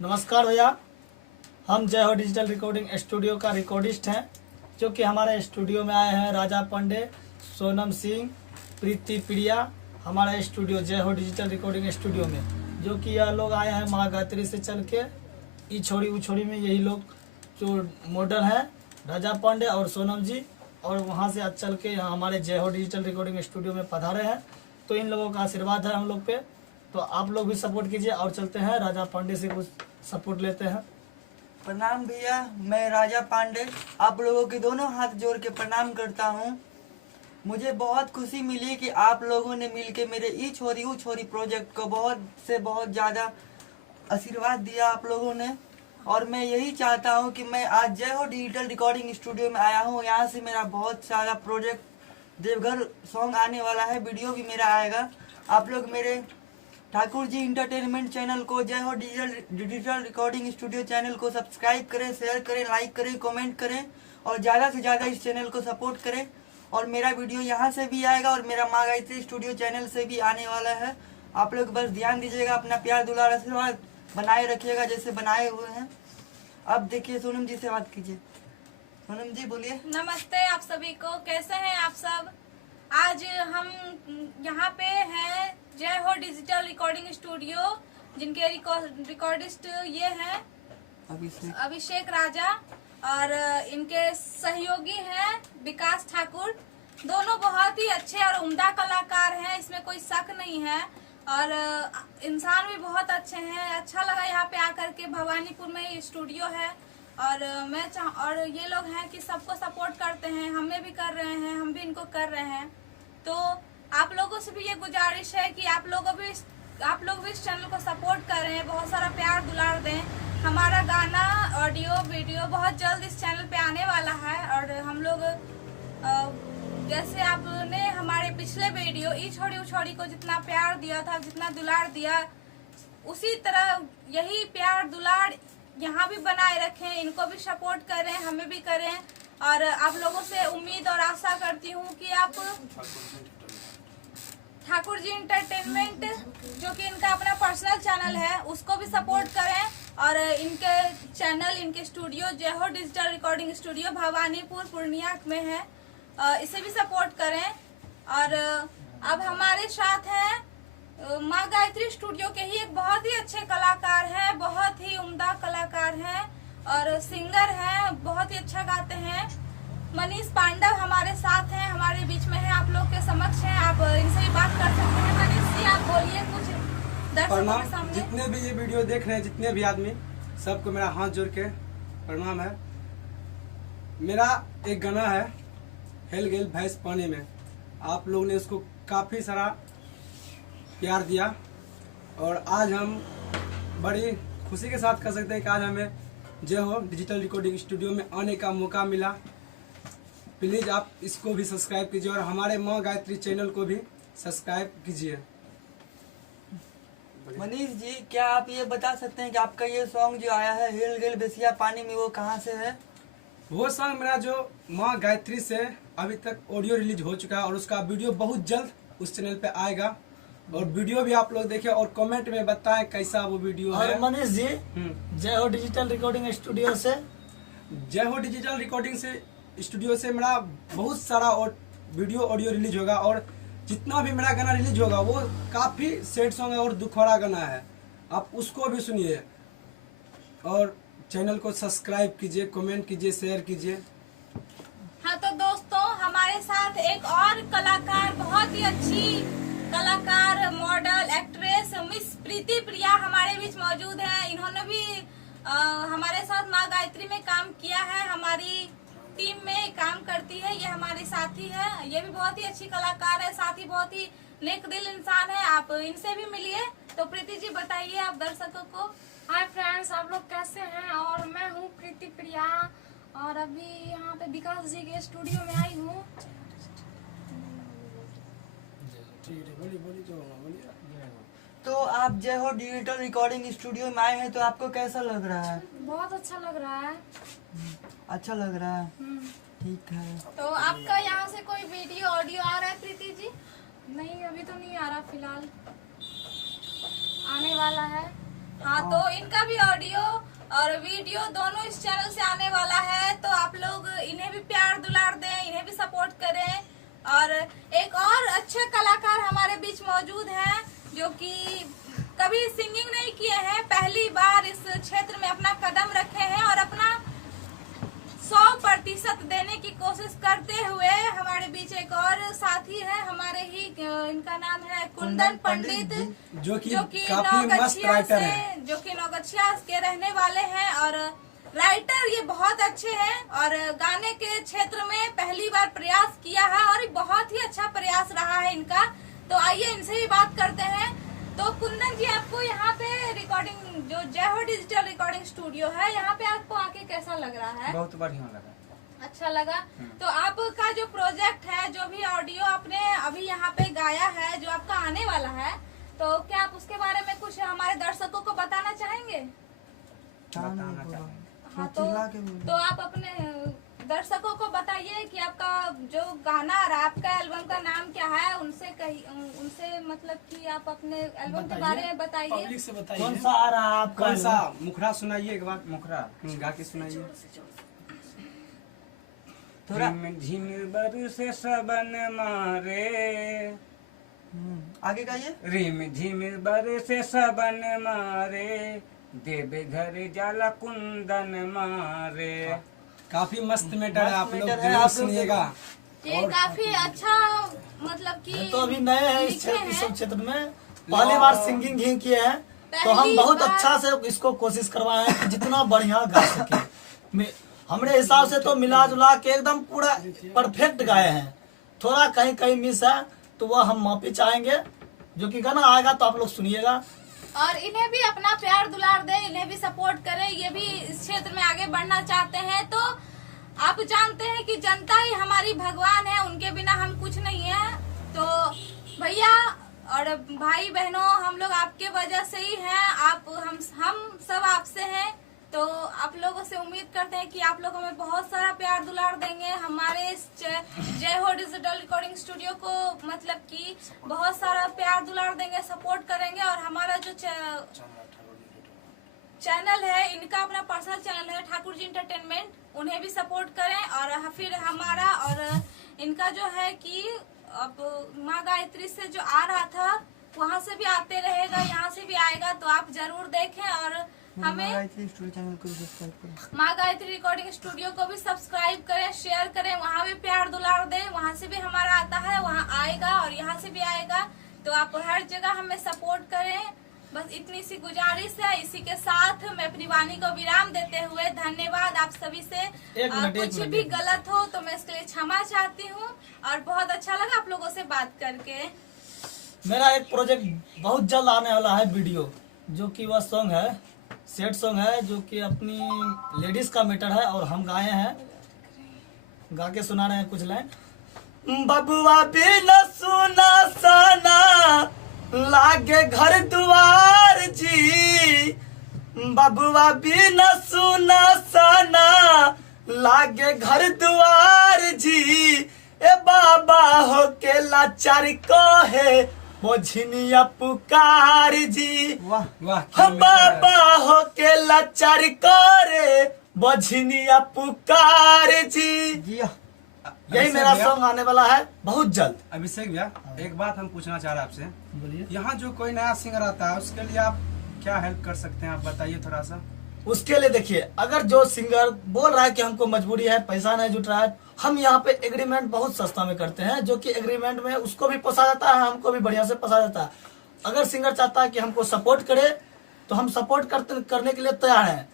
नमस्कार भैया, हम जय हो डिजिटल रिकॉर्डिंग स्टूडियो का रिकॉर्डिस्ट हैं, जो कि हमारे स्टूडियो में आए हैं राजा पांडे, सोनम सिंह, प्रीति प्रिया। हमारा स्टूडियो जय हो डिजिटल रिकॉर्डिंग स्टूडियो में, जो कि यह लोग आए हैं माँ गायत्री से चल के ई छोड़ी ऊ छोड़ी में। यही लोग जो मॉडल हैं राजा पांडे और सोनम जी, और वहाँ से चल के यहाँ हमारे जय हो डिजिटल रिकॉर्डिंग स्टूडियो में पधारे हैं। तो इन लोगों का आशीर्वाद है हम लोग पे, तो आप लोग भी सपोर्ट कीजिए। और चलते हैं राजा पांडे से कुछ सपोर्ट लेते हैं। प्रणाम भैया, मैं राजा पांडे आप लोगों के दोनों हाथ जोड़ के प्रणाम करता हूँ। मुझे बहुत खुशी मिली कि आप लोगों ने मिलके मेरे ई छोरी ऊ छोरी प्रोजेक्ट को बहुत ज़्यादा आशीर्वाद दिया आप लोगों ने। और मैं यही चाहता हूँ कि मैं आज जय हो डिजिटल रिकॉर्डिंग स्टूडियो में आया हूँ। यहाँ से मेरा बहुत सारा प्रोजेक्ट देवघर सॉन्ग आने वाला है, वीडियो भी मेरा आएगा। आप लोग मेरे ठाकुर जी इंटरटेनमेंट चैनल को, जय हो डिजिटल रिकॉर्डिंग स्टूडियो चैनल को सब्सक्राइब करें, शेयर करें, लाइक करें, कमेंट करें और ज़्यादा से ज़्यादा इस चैनल को सपोर्ट करें। और मेरा वीडियो यहाँ से भी आएगा और मेरा माँ गायत्री स्टूडियो चैनल से भी आने वाला है। आप लोग बस ध्यान दीजिएगा, अपना प्यार दुलार आशीर्वाद बनाए रखिएगा जैसे बनाए हुए हैं। अब देखिए, सोनम जी से बात कीजिए। सोनम जी बोलिए। नमस्ते आप सभी को, कैसे हैं आप सब। आज हम यहाँ पे हैं जय हो डिजिटल रिकॉर्डिंग स्टूडियो, जिनके रिकॉर्डिस्ट ये हैं अभिषेक राजा और इनके सहयोगी हैं विकास ठाकुर। दोनों बहुत ही अच्छे और उम्दा कलाकार हैं, इसमें कोई शक नहीं है। और इंसान भी बहुत अच्छे हैं। अच्छा लगा यहाँ पे आकर के। भवानीपुर में ही स्टूडियो है और और ये लोग हैं कि सबको सपोर्ट करते हैं, हमें भी कर रहे हैं, हम भी इनको कर रहे हैं। तो आप लोगों से भी ये गुजारिश है कि आप लोग भी इस चैनल को सपोर्ट करें, बहुत सारा प्यार दुलार दें। हमारा गाना, ऑडियो, वीडियो बहुत जल्द इस चैनल पे आने वाला है। और हम लोग जैसे आपने हमारे पिछले वीडियो ई छोड़ी ऊ छोड़ी को जितना प्यार दिया था, जितना दुलार दिया, उसी तरह यही प्यार दुलार यहाँ भी बनाए रखें। इनको भी सपोर्ट करें, हमें भी करें। और आप लोगों से उम्मीद और आशा करती हूँ कि आप ठाकुर जी इंटरटेनमेंट, जो कि इनका अपना पर्सनल चैनल है, उसको भी सपोर्ट करें। और इनके चैनल, इनके स्टूडियो जय हो digital recording studio Bhawanipur Purnia में है, इसे भी सपोर्ट करें। और अब हमारे साथ हैं माँ गायत्री स्टूडियो के ही एक बहुत ही अच्छे कलाकार हैं, बहुत ही उम्दा कलाकार हैं और सिंगर हैं, बहुत ही अच्छा गाते हैं। मनीष पांडव हमारे साथ हैं, हमारे बीच में है, आप लोग के समक्ष हैं। आप इनसे भी बात कर सकते हैं। मनीष जी, आप बोलिए कुछ दर्शकों के सामने। जितने भी ये वीडियो देख रहे हैं, जितने भी आदमी, सबको मेरा हाथ जोड़ के प्रणाम है। मेरा एक गाना है हेल गेल भैंस पानी में, आप लोग ने उसको काफ़ी सारा प्यार दिया और आज हम बड़ी खुशी के साथ कह सकते हैं कि आज हमें जय हो डिजिटल रिकॉर्डिंग स्टूडियो में आने का मौका मिला। प्लीज़ आप इसको भी सब्सक्राइब कीजिए और हमारे माँ गायत्री चैनल को भी सब्सक्राइब कीजिए। मनीष जी, क्या आप ये बता सकते हैं कि आपका ये सॉन्ग जो आया है हिल गेल बेसिया पानी में, वो कहाँ से है? वो सॉन्ग मेरा जो माँ गायत्री से अभी तक ऑडियो रिलीज हो चुका है और उसका वीडियो बहुत जल्द उस चैनल पे आएगा। और वीडियो भी आप लोग देखें और कमेंट में बताएं कैसा वो वीडियो है। और मनीष जी, जय हो डिजिटल रिकॉर्डिंग स्टूडियो से, जय हो डिजिटल रिकॉर्डिंग से स्टूडियो से मेरा बहुत सारा और वीडियो ऑडियो रिलीज होगा और जितना भी मेरा गाना रिलीज होगा वो काफ़ी सैड सॉन्ग है और दुखभरा गाना है, आप उसको भी सुनिए और चैनल को सब्सक्राइब कीजिए, कमेंट कीजिए, शेयर कीजिए। हाँ तो दोस्तों, हमारे साथ एक और कलाकार, बहुत ही अच्छी कलाकार, मॉडल, एक्ट्रेस मिस प्रीति प्रिया हमारे बीच मौजूद है। इन्होंने भी हमारे साथ माँ गायत्री में काम किया है, हमारी टीम में काम करती है। ये हमारी साथी है, ये भी बहुत ही अच्छी कलाकार है, साथ ही बहुत ही नेक दिल इंसान है। आप इनसे भी मिलिए। तो प्रीति जी, बताइए आप दर्शकों को। हाय फ्रेंड्स, आप लोग कैसे हैं। और मैं हूँ प्रीति प्रिया और अभी यहाँ पे विकास जी के स्टूडियो में आई हूँ। तो आप जय हो डिजिटल रिकॉर्डिंग स्टूडियो में आए हैं, तो आपको कैसा लग रहा है? बहुत अच्छा लग रहा है। अच्छा लग रहा है, ठीक है। तो आपका यहाँ से कोई वीडियो ऑडियो आ रहा है प्रीति जी? नहीं, अभी तो नहीं आ रहा, फिलहाल आने वाला है। हाँ, तो इनका भी ऑडियो और वीडियो दोनों इस चैनल से आने वाला है, तो आप लोग इन्हें भी प्यार दुलार दें, इन्हें भी सपोर्ट करें। और एक और अच्छे कलाकार हमारे बीच मौजूद हैं जो कि कभी सिंगिंग नहीं किए हैं, पहली बार इस क्षेत्र में अपना कदम रखे हैं और अपना 100% देने की कोशिश करते हुए हमारे बीच एक और साथी है हमारे ही, इनका नाम है कुंदन पंडित, जो कि काफी मस्त नौगछिया राइटर से, है। जो कि नौगछिया के रहने वाले हैं और राइटर ये बहुत अच्छे हैं और गाने के क्षेत्र में पहली बार प्रयास किया है और बहुत ही अच्छा प्रयास रहा है इनका। तो आइए इनसे भी बात करते हैं। तो कुंदन जी, आपको यहाँ पे रिकॉर्डिंग, जो जय हो डिजिटल रिकॉर्डिंग स्टूडियो है, यहाँ पे आपको आके कैसा लग रहा है? बहुत बढ़िया लगा। अच्छा लगा। तो आपका जो प्रोजेक्ट है, जो भी ऑडियो आपने अभी यहाँ पे गाया है, जो आपका आने वाला है, तो क्या आप उसके बारे में कुछ हमारे दर्शकों को बताना चाहेंगे? बताना चाहेंगे। हाँ, तो आप अपने दर्शकों को बताइए कि आपका जो गाना और आपका एल्बम का नाम क्या है, उनसे मतलब कि आप अपने एल्बम के बारे में बताइए। पब्लिक से बताइए कौन सा आ रहा है आपका? कौन सा मुखड़ा सुनाइए एक बार, मुखरा गा के सुनाइए। थोड़ा झिम बरसे सबन मारे, आगे गाइए। रिम झिम बरसे सबन मारे, देवे घर जाला कुंदन मारे। काफी मस्त मैटर है, आप लोग मैटर है, जरूर आप लोग सुनिएगा। ये काफी अच्छा मतलब कि तो अभी नए हैं इस लिखे हैं। सब क्षेत्र में, पहली बार सिंगिंग ही किए हैं, तो हम पहली बहुत बार। अच्छा से इसको कोशिश करवाए हैं कि जितना बढ़िया गा सके। हमरे हिसाब से तो मिला जुला के एकदम पूरा परफेक्ट गाए हैं। थोड़ा कहीं कहीं मिस है तो वह हम माफी चाहेंगे, जो कि गाना आएगा तो आप लोग सुनिएगा। और इन्हें भी अपना प्यार दुलार दे, इन्हें भी सपोर्ट करें, ये भी इस क्षेत्र में आगे बढ़ना चाहते हैं। तो आप जानते हैं कि जनता ही हमारी भगवान है, उनके बिना हम कुछ नहीं है। तो भैया और भाई बहनों, हम लोग आपके वजह से ही हैं, हम सब आपसे हैं। तो आप लोगों से उम्मीद करते हैं कि आप लोग हमें बहुत सारा प्यार दुलार देंगे, हमारे इस जय हो डिजिटल रिकॉर्डिंग स्टूडियो को मतलब कि बहुत सारा प्यार दुलार देंगे, सपोर्ट करेंगे। और हमारा जो चैनल है, इनका अपना पर्सनल चैनल है ठाकुर जी एंटरटेनमेंट, उन्हें भी सपोर्ट करें। और फिर हमारा और इनका जो है कि अब माँ गायत्री से जो आ रहा था, वहाँ से भी आते रहेगा, यहाँ से भी आएगा, तो आप जरूर देखें। और हमें स्टूडियो चैनल को सब्सक्राइब करें, माँ गायत्री रिकॉर्डिंग स्टूडियो को भी सब्सक्राइब करें, शेयर करें, वहाँ भी प्यार दुलार दें। वहाँ से भी हमारा आता है, वहाँ आएगा और यहाँ से भी आएगा। तो आप हर जगह हमें सपोर्ट करें। बस इतनी सी गुजारिश है। इसी के साथ मैं अपनी वाणी को विराम देते हुए धन्यवाद आप सभी से। कुछ भी गलत हो तो मैं इसके लिए क्षमा चाहती हूँ। और बहुत अच्छा लगा आप लोगों से बात करके। मेरा एक प्रोजेक्ट बहुत जल्द आने वाला है, वीडियो, जो कि वह सॉन्ग है, सेट सॉन्ग है, जो कि अपनी लेडीज का मैटर है और हम गाए हैं, गा के सुना रहे हैं कुछ लाइन। बबुआ बिना सुना साना लागे घर द्वार जी, बबुआ बिना सुना साना लागे घर द्वार जी, ए बाबा हो के लाचार को है वो झिनिया पुकार जी। वाह वाह, हम बाबा हो के लाचार करे वो झिनिया पुकार जी। जी। यही अभिषेक मेरा भैया, सॉन्ग आने वाला है बहुत जल्द। अभिषेक भैया, एक बात हम पूछना चाह रहे हैं आपसे। बोलिए। यहाँ जो कोई नया सिंगर आता है, उसके लिए आप क्या हेल्प कर सकते हैं, आप बताइए थोड़ा सा। उसके लिए देखिए, अगर जो सिंगर बोल रहा है कि हमको मजबूरी है, पैसा नहीं जुट रहा है, हम यहाँ पे एग्रीमेंट बहुत सस्ता में करते हैं, जो कि एग्रीमेंट में उसको भी पोसा जाता है, हमको भी बढ़िया से पोसा जाता है। अगर सिंगर चाहता है कि हमको सपोर्ट करे तो हम सपोर्ट करने के लिए तैयार हैं।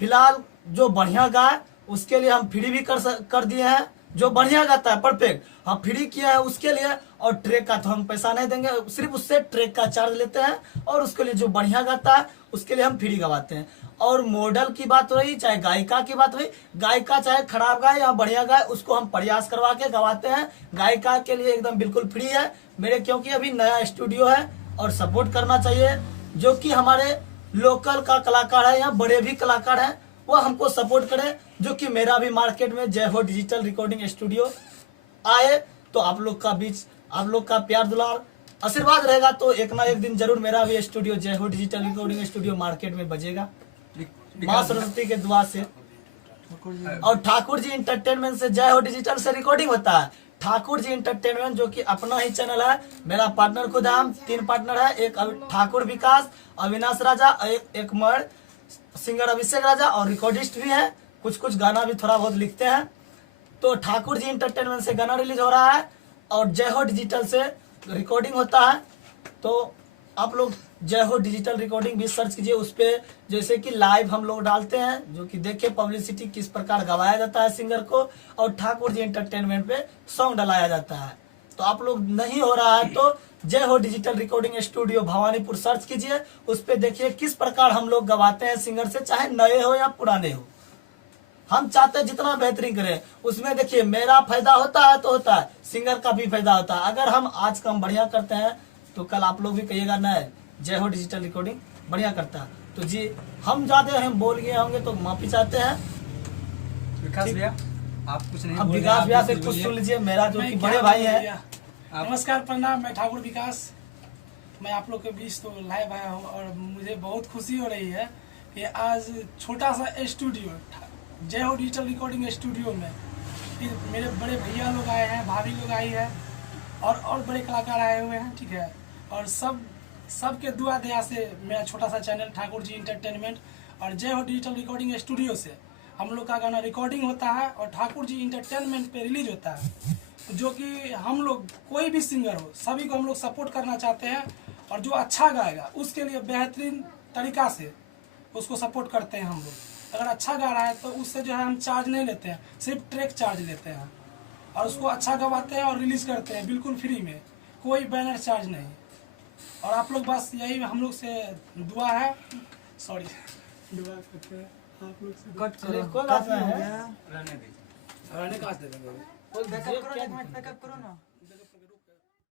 फिलहाल जो बढ़िया गाए उसके लिए हम फ्री भी कर दिए हैं, जो बढ़िया गाता है परफेक्ट हम फ्री किया है उसके लिए। और ट्रैक का तो हम पैसा नहीं देंगे, सिर्फ उससे ट्रैक का चार्ज लेते हैं। और उसके लिए जो बढ़िया गाता है उसके लिए हम फ्री गवाते हैं। और मॉडल की बात रही, चाहे गायिका की बात रही, गायिका चाहे खराब गाए या बढ़िया गाए, उसको हम प्रयास करवा के गवाते हैं। गायिका के लिए एकदम बिल्कुल फ्री है मेरे, क्योंकि अभी नया स्टूडियो है और सपोर्ट करना चाहिए। जो कि हमारे लोकल का कलाकार है या बड़े भी कलाकार हैं, वो हमको सपोर्ट करें। जो कि मेरा भी मार्केट में जय हो डिजिटल रिकॉर्डिंग स्टूडियो आए, तो आप लोग का बीच, आप लोग का प्यार दुलार आशीर्वाद रहेगा तो एक ना एक दिन जरूर मेरा भी स्टूडियो जय हो डिजिटल रिकॉर्डिंग स्टूडियो मार्केट में बजेगा। माँ सरस्वती के दुआ से। और ठाकुर जी इंटरटेनमेंट से जय हो डिजिटल से रिकॉर्डिंग होता है। ठाकुर जी इंटरटेनमेंट जो कि अपना ही चैनल है, मेरा पार्टनर खुद है, हम 3 पार्टनर है, एक ठाकुर विकास, अविनाश राजा, एक मर्ड सिंगर अभिषेक राजा, और रिकॉर्डिस्ट भी है, कुछ गाना भी थोड़ा बहुत लिखते हैं। तो ठाकुर जी इंटरटेनमेंट से गाना रिलीज हो रहा है और जय हो डिजिटल से रिकॉर्डिंग होता है। तो आप लोग जय हो डिजिटल रिकॉर्डिंग भी सर्च कीजिए, उस पर जैसे कि लाइव हम लोग डालते हैं, जो कि देखिए पब्लिसिटी किस प्रकार गवाया जाता है सिंगर को, और ठाकुर जी इंटरटेनमेंट पे सॉन्ग डलाया जाता है। तो आप लोग नहीं हो रहा है तो जय हो digital recording studio Bhawanipur search कीजिए, उस पर देखिए किस प्रकार हम लोग गवाते हैं सिंगर से, चाहे नए हो या पुराने हो। हम चाहते हैं जितना बेहतरीन करें, उसमें देखिए मेरा फायदा होता है तो होता है, सिंगर का भी फायदा होता है। अगर हम आज काम बढ़िया करते हैं तो कल आप लोग भी कहिएगा नहीं जय हो डिजिटल रिकॉर्डिंग बढ़िया करता है। तो जी हम ज्यादा हम बोल गए होंगे तो माफी चाहते हैं। विकास भैया आप कुछ नहीं अब बोल रहे, विकास आप भैया भी से कुछ कुछ बोलिए। सुन लीजिए, मेरा जो कि मैं बड़े क्या भाई बोलूं है। भैया? नमस्कार, प्रणाम, मैं ठाकुर विकास। मैं आप लोग के बीच तो लाइव आया हूँ और मुझे बहुत खुशी हो रही है कि आज छोटा सा स्टूडियो जय हो डिजिटल रिकॉर्डिंग स्टूडियो में फिर मेरे बड़े भैया लोग आए हैं, भाभी लोग आई है और बड़े कलाकार आए हुए हैं, ठीक है। और सबके दुआ दया से मेरा छोटा सा चैनल ठाकुर जी इंटरटेनमेंट और जय हो डिजिटल रिकॉर्डिंग स्टूडियो से हम लोग का गाना रिकॉर्डिंग होता है और ठाकुर जी इंटरटेनमेंट पे रिलीज होता है। जो कि हम लोग कोई भी सिंगर हो सभी को हम लोग सपोर्ट करना चाहते हैं और जो अच्छा गाएगा उसके लिए बेहतरीन तरीका से उसको सपोर्ट करते हैं हम लोग। अगर अच्छा गा रहा है तो उससे जो है हम चार्ज नहीं लेते हैं, सिर्फ ट्रैक चार्ज लेते हैं और उसको अच्छा गवाते हैं और रिलीज करते हैं बिल्कुल फ्री में, कोई बैनर चार्ज नहीं। और आप लोग बस यही हम लोग से दुआ है, सॉरी दुआ करते हैं आप लोग से। कट चलिए, करो, कोई बात काफी नहीं हो है। गया। रहने दीजिए। रहने का दे देंगे। बैकअप करो, एक मिनट बैकअप करो ना।